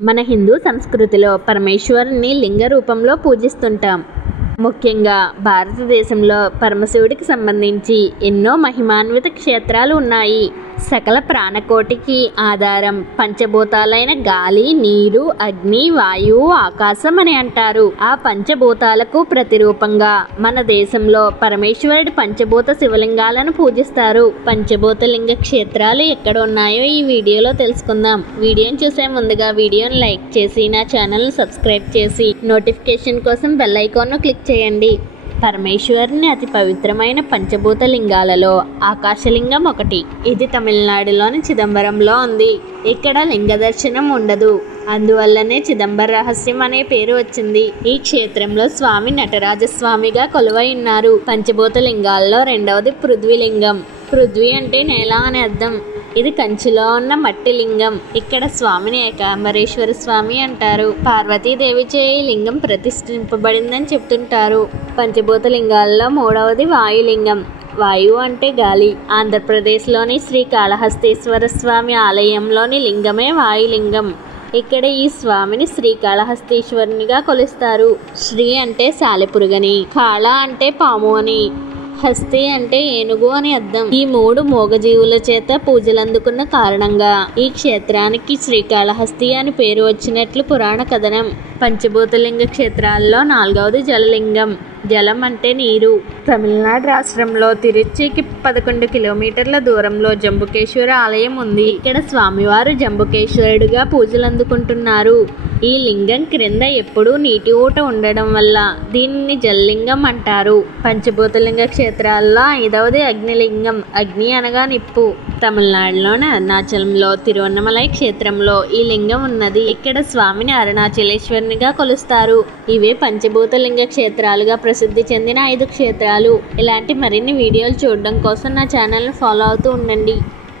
మన హిందూ సంస్కృతిలో పరమేశ్వరుని లింగ రూపంలో పూజిస్తుంటాం. ముఖ్యంగా భారతదేశంలో పరమశివుడికి సంబంధించి ఎన్నో మహిమాన్విత క్షేత్రాలు ఉన్నాయి. సకల ప్రాణకోటికి ఆధారం పంచభూతాలైన గాలి, నీరు, అగ్ని, వాయువు, ఆకాశం అని అంటారు. ఆ పంచభూతాలకు ప్రతిరూపంగా మన దేశంలో పరమేశ్వరుడి పంచభూత శివలింగాలను పూజిస్తారు. పంచభూత లింగ క్షేత్రాలు ఎక్కడ ఉన్నాయో ఈ వీడియోలో తెలుసుకుందాం. వీడియోని చూసే ముందుగా వీడియోని లైక్ చేసి నా ఛానల్ని సబ్స్క్రైబ్ చేసి నోటిఫికేషన్ కోసం బెల్ ఐకాన్ను క్లిక్ చేయండి. పరమేశ్వరుని అతి పవిత్రమైన పంచభూత లింగాలలో ఆకాశలింగం ఒకటి. ఇది తమిళనాడులోని చిదంబరంలో ఉంది. ఇక్కడ లింగ దర్శనం ఉండదు. అందువల్లనే చిదంబర రహస్యం అనే పేరు వచ్చింది. ఈ క్షేత్రంలో స్వామి నటరాజస్వామిగా కొలువై ఉన్నారు. పంచభూత లింగాల్లో రెండవది పృథ్వీలింగం. పృథ్వీ అంటే నేల అని అర్థం. ఇది కంచిలో ఉన్న మట్టి లింగం. ఇక్కడ స్వామిని ఏకాంబరేశ్వర స్వామి అంటారు. పార్వతీదేవిచే ఈ లింగం ప్రతిష్ఠింపబడిందని చెప్తుంటారు. పంచభూత లింగాల్లో మూడవది వాయులింగం. వాయువు అంటే గాలి. ఆంధ్రప్రదేశ్లోని శ్రీకాళహస్తీశ్వర స్వామి ఆలయంలోని లింగమే వాయులింగం. ఇక్కడ ఈ స్వామిని శ్రీకాళహస్తీశ్వరునిగా కొలుస్తారు. శ్రీ అంటే సాలెపురుగని, కాళ అంటే పాము అని, హస్తి అంటే ఏనుగు అని అర్థం. ఈ మూడు మూగజీవుల చేత పూజలందుకున్న కారణంగా ఈ క్షేత్రానికి శ్రీకాళహస్తి అని పేరు వచ్చినట్లు పురాణ కథనం. పంచభూతలింగ క్షేత్రాల్లో నాలుగవది జలలింగం. జలం అంటే నీరు. తమిళనాడు రాష్ట్రంలో తిరుచికి 11 కిలోమీటర్ల దూరంలో జంబుకేశ్వర ఆలయం ఉంది. ఇక్కడ స్వామివారు జంబుకేశ్వరుడుగా పూజలు అందుకుంటున్నారు. ఈ లింగం క్రింద ఎప్పుడూ నీటి ఊట ఉండడం వల్ల దీనిని జలలింగం అంటారు. పంచభూతలింగ క్షేత్రాల్లో ఐదవది అగ్నిలింగం. అగ్ని అనగా నిప్పు. తమిళనాడులోని అరుణాచలంలో తిరువన్నమలై క్షేత్రంలో ఈ లింగం ఉన్నది. ఇక్కడ స్వామిని అరుణాచలేశ్వరునిగా కొలుస్తారు. ఇవే పంచభూతలింగ క్షేత్రాలుగా ప్రసిద్ధి చెందిన 5 క్షేత్రాలు. ఇలాంటి మరిన్ని వీడియోలు చూడడం కోసం నా ఛానల్ని ఫాలో అవుతూ ఉండండి.